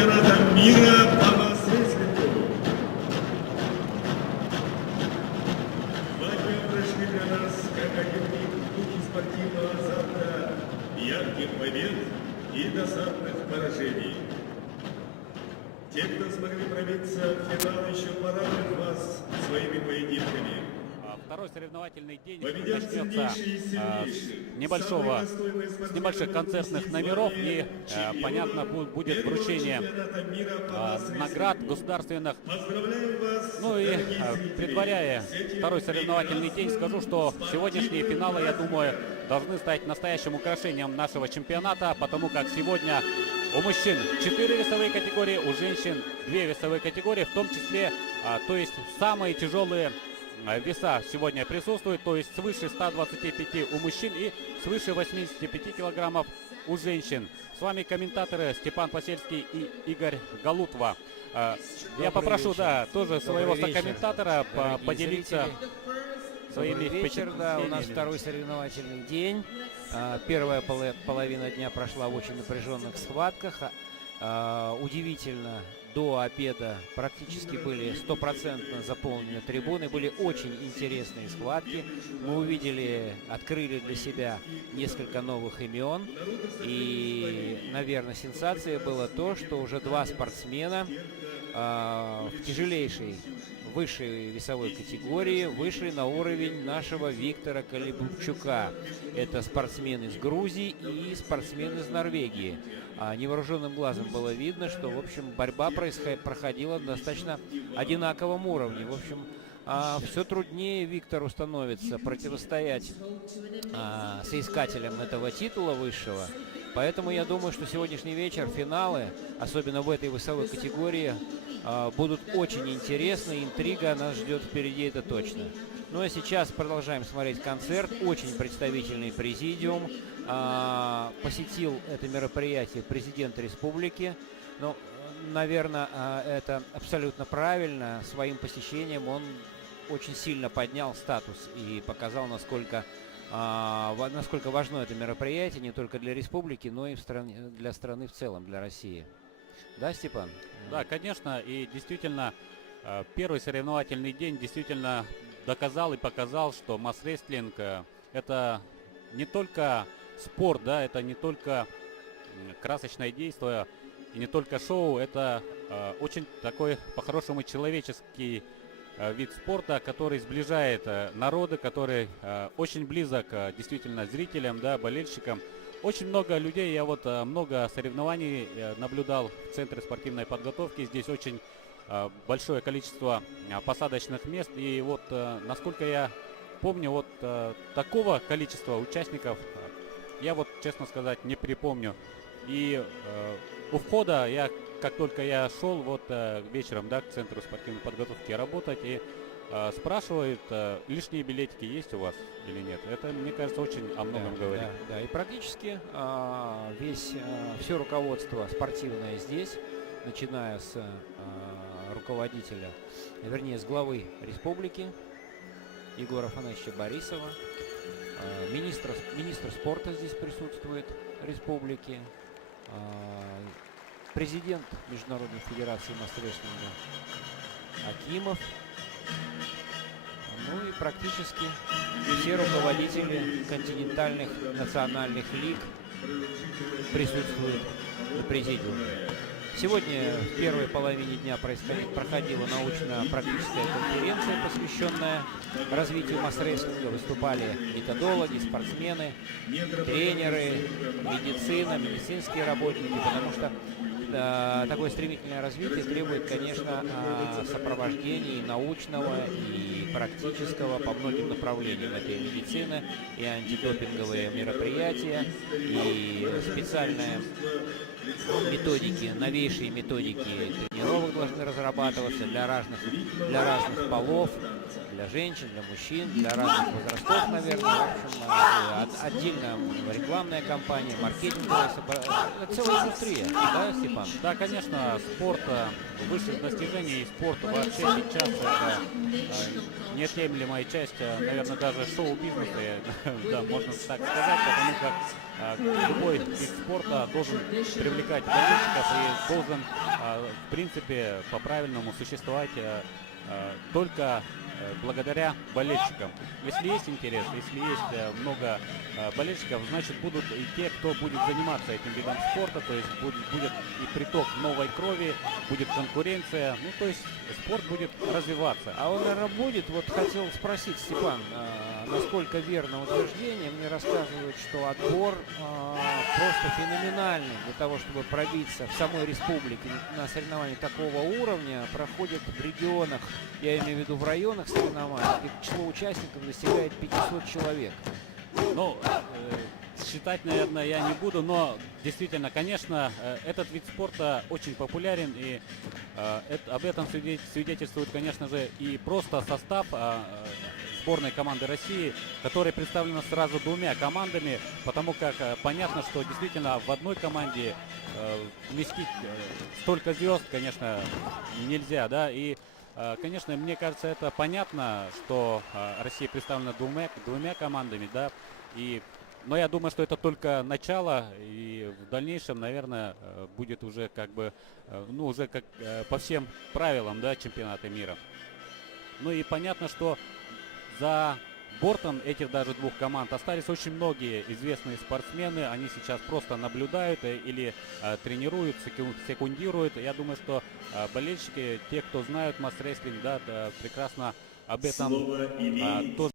чемпионата мира по масс-рестлингу. Два дня прошли для нас, как один миг в духе спортивного азарта, ярких побед и досадных поражений. Те, кто смогли пробиться в финал, еще порадуют вас своими поединками. Второй соревновательный день начнется с небольших концертных номеров, и понятно будет вручение наград государственных. Ну и предваряя второй соревновательный день, скажу, что сегодняшние финалы, я думаю, должны стать настоящим украшением нашего чемпионата, потому как сегодня у мужчин 4 весовые категории, у женщин 2 весовые категории, в том числе, то есть самые тяжелые веса сегодня присутствуют, то есть свыше 125 у мужчин и свыше 85 килограммов у женщин. С вами комментаторы Степан Посельский и Игорь Галутва. Я попрошу, тоже своего сокомментатора поделиться своими впечатлениями. Да, у нас второй соревновательный день. Первая половина дня прошла в очень напряженных схватках. Удивительно, до обеда практически были стопроцентно заполнены трибуны. Были очень интересные схватки. Мы увидели, открыли для себя несколько новых имен. И, наверное, сенсацией было то, что уже два спортсмена в тяжелейшей высшей весовой категории вышли на уровень нашего Виктора Калибубчука. Это спортсмен из Грузии и спортсмен из Норвегии. Невооруженным глазом было видно, что, в общем, борьба проходила на достаточно одинаковом уровне. В общем, все труднее Виктору становится противостоять соискателям этого титула высшего. Поэтому я думаю, что сегодняшний вечер, финалы, особенно в этой весовой категории, будут очень интересны. Интрига нас ждет впереди, это точно. Ну а сейчас продолжаем смотреть концерт. Очень представительный президиум. Посетил это мероприятие президент республики. Ну, наверное, это абсолютно правильно. Своим посещением он очень сильно поднял статус и показал, насколько важно это мероприятие не только для республики, но и для страны в целом, для России. Да, Степан? Да, конечно. И действительно, первый соревновательный день действительно доказал и показал, что масс-рестлинг это не только спорт, да, это не только красочное действие и не только шоу, это очень такой по-хорошему человеческий вид спорта, который сближает народы, который очень близок действительно зрителям, да, болельщикам. Очень много людей, я вот много соревнований наблюдал в Центре спортивной подготовки. Здесь очень большое количество посадочных мест. И вот, насколько я помню, вот такого количества участников я вот, честно сказать, не припомню. И у входа, как только я шел вот вечером, да, к Центру спортивной подготовки работать, и спрашивают, лишние билетики есть у вас или нет. Это, мне кажется, очень о многом говорит. Да, и практически все руководство спортивное здесь, начиная с руководителя, вернее, с главы республики Егора Афанасьевича Борисова, министр спорта здесь присутствует республики, президент Международной федерации масс-рестлинга Акимов. Ну и практически все руководители континентальных национальных лиг присутствуют на президиуме. Сегодня в первой половине дня проходила научно-практическая конференция, посвященная развитию масс-рестлинга. Выступали методологи, спортсмены, тренеры, медицинские работники, потому что такое стремительное развитие требует, конечно, сопровождения и научного, и практического по многим направлениям. Это и медицина, и антидопинговые мероприятия, и специальные методики, новейшие методики тренировок должны разрабатываться для разных полов, для женщин, для мужчин, для разных возрастов, наверное. В общем, отдельно рекламная кампания, маркетинговая, это целая индустрия, да, Степан? Да, конечно, спорт высших достижений и спорт вообще сейчас это неотъемлемая часть, наверное, даже шоу-бизнеса, да, можно так сказать, потому как любой вид спорта должен привлекать болельщиков и должен, в принципе, по-правильному существовать только благодаря болельщикам. Если есть интерес, если есть много болельщиков, значит будут и те, кто будет заниматься этим видом спорта, то есть будет и приток новой крови, будет конкуренция, ну то есть спорт будет развиваться. А он, наверное, будет, вот хотел спросить, Степан, насколько верно утверждение, мне рассказывают, что отбор просто феноменальный для того, чтобы пробиться в самой республике на соревнования такого уровня, проходит в регионах, я имею в виду в районах соревнований, где число участников достигает 500 человек. Ну, считать, наверное, я не буду, но действительно, конечно, этот вид спорта очень популярен, и об этом свидетельствует, конечно же, и просто состав сборной команды России, которая представлена сразу двумя командами, потому как понятно, что действительно в одной команде вместить столько звезд, конечно, нельзя, да, и конечно, мне кажется, это понятно, что Россия представлена двумя командами, да, но я думаю, что это только начало, и в дальнейшем, наверное, будет уже как бы, ну, уже как по всем правилам, да, чемпионата мира. Ну и понятно, что за бортом этих даже двух команд остались очень многие известные спортсмены. Они сейчас просто наблюдают или тренируют, секундируют. Я думаю, что болельщики, те, кто знают масс-рестлинг, да, прекрасно об этом тоже